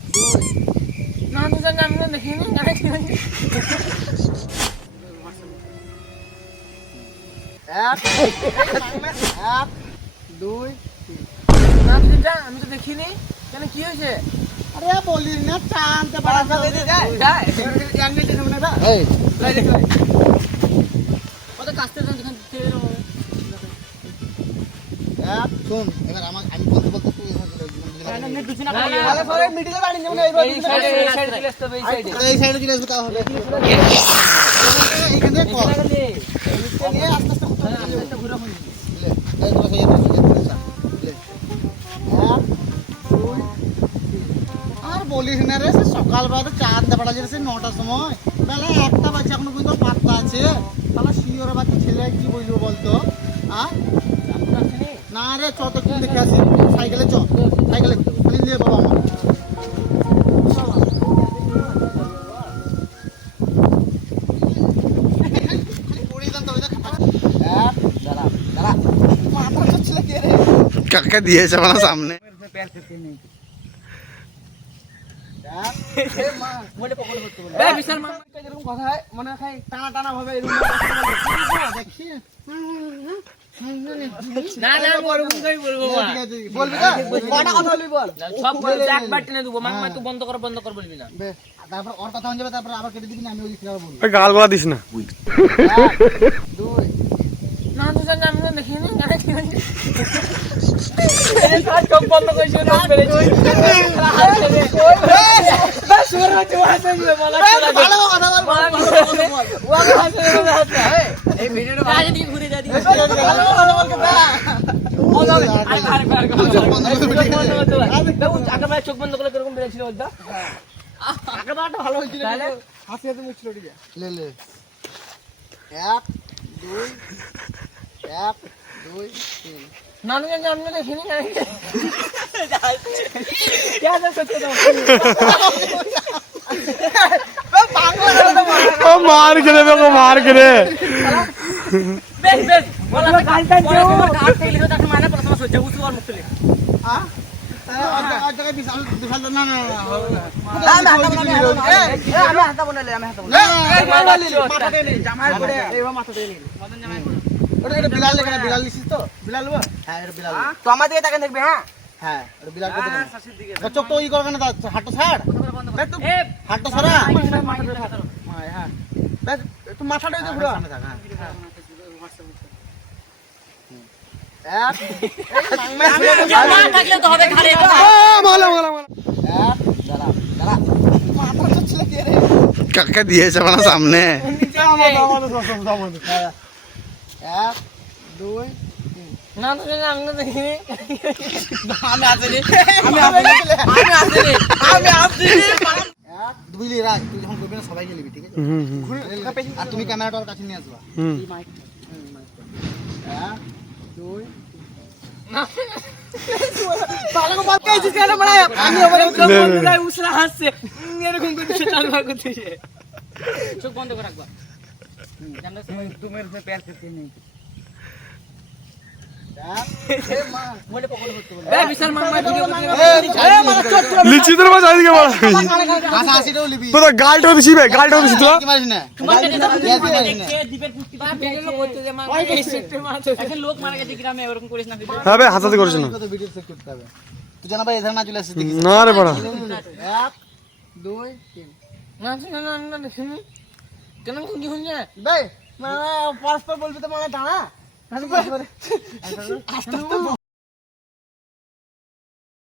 না তো জানি আমি দেখিনি গানে কি হয়েছে এক দুই না তো যা আমি তো দেখিনি কেন কি হয়েছে আরে বলিস না চাঁদতে পারা যাবে যায় জানতে সামনে দা এই লাই দেখ লাই কত কাস্তে যখন তেল হবে এক শুন এবার আমি বলতে বলতে তুই নেট দুছি না তাহলে পরে মিডিলে বাড়ি যাবে না এই সাইডে চলে আসতে হবে এই সাইডে চলে আসবে তাও হবে এইখানে কর নিয়ে আস্তে আস্তে ঘুরে লে এই তো সেই লে আর বলিস না রে সকালবেলা চাঁদ দেখাটা যেছে 9টার সময় বেলা 1টা বাজে এখনো পর্যন্ত পাত্তা আছে তাহলে শিওর বাকি ছেলে কি বলবো বলতো হ্যাঁ না রে চ তো কিনে দেখে আসি সাইকেলে চ সাইকেলে খালি নিয়ে বাবা আমার কাকা দিয়েছে আমার সামনে বিশাল মামা এরকম কথা হয় মনে হয় টানা টানা ভাবে দেখছি না না বলবো বলবি না কটা কথা বলবি বল সব বলতে একবার টেনে দেবো মামা তুই বন্ধ কর বলবি না তারপর ওর কথা হয়ে যাবে তারপর আবার কেটে দিবি না আমি ওই কিভাবে বলবো গাল গলা দিস না দুই না তো জানি আমি দেখিনি গানে কি হয়েছে এই সাত চোখ বন্ধ করে শুনে পেরেছি বাস শুরু হচ্ছে হাসে বলা ভালো কথা বল ওয়াকে হাসে হাসে এই ভিডিওটা বাইরে দিকে ঘুরে যা দিকে ভালো কথা বল কেদা ও যাবে আরে আগে চোখ বন্ধ করে এরকম বেরেছিল বলতা আগে বারটা ভালো হয়েছিল তাহলে হাসি হাসি মুখ ছিল ঠিক লে লে এক দুই এক দুই তিন না তো জানি আমি দেখিনি গানে কি আছে সত্যি তো ও মার করে বে ও মার করে বেশ বেশ বলা গালটা দেও কাট থেকে লিখো তাকে মানে প্রথম সহ্য বুঝু আর মুখ তুলে আর জায়গায় বিশাল বিশাল না না আমি হাতা বনালে মাথাতে নেই জামাই পড়ে এইবা মাথাতে নেই মদন জামাই পড়ে ওটা এটা বিলাল লেখা বিলাল লিখিস তো বিলাল নেবো হ্যাঁ এটা বিলাল তো আমার দিকে তাকান দেখবে হ্যাঁ হ্যাঁ এটা বিলাল করে দেবেন চোখ তো ওই করবে না হাঁটো ছাড় দেখ তো এ হাঁটো ছাড়া মাথাতে হ্যাঁ দেখ তুই মাথাটা দিয়ে ঘুরো এক না থাকলে তো হবে ঘাড়ে মালা মালা মালা এক দাঁড়া দাঁড়া মাথা চুচ্ছিলে কে রে কাকা দিয়েছে আমার সামনে এক দুই না তো জানি আমি দেখিনি আমি আসিনি এক দুই লি রাখ তুই যখন করবি না সবাইকে নিবি ঠিক আছে আর তুমি ক্যামেরাটার কাছে নিয়ে আসবা এক দুই পালাগো বাদ কেছিস কেন বড়া আমি ওরে বন্ধ যায় উসরা হাসছে এরকম করে সে চালু করতেছে চোখ বন্ধ করে রাখবা জানলে তুমি মেরে প্যার করতে নেই মোটে পকড় করতে বলে এই বিশাল মামা ভিডিও করতে লিচি তোর মাঝে আইদিকে বড় আশা আশিটাও লিবি তোর গালটা দিছি বে গালটা দিছি তো কি মারিস না তোমার যেটা দেখছে দীপের পুষ্টি বা ভিডিও করতে যে মামা এই সেটে মারছে এখন লোক মারা গেছে গ্রামে এরকম করিস না ভিডিও হ্যাঁ বে হাসাতে করিস না কত ভিডিও চেক করতে হবে তুই জানা ভাই এধার না চলে আসছিস দেখি না রে বড় এক দুই তিন না না না দেখিনি কেন কি হচ্ছে ভাই মানে পরস্পর বলবি তো মানে দাঁড়া আস্তে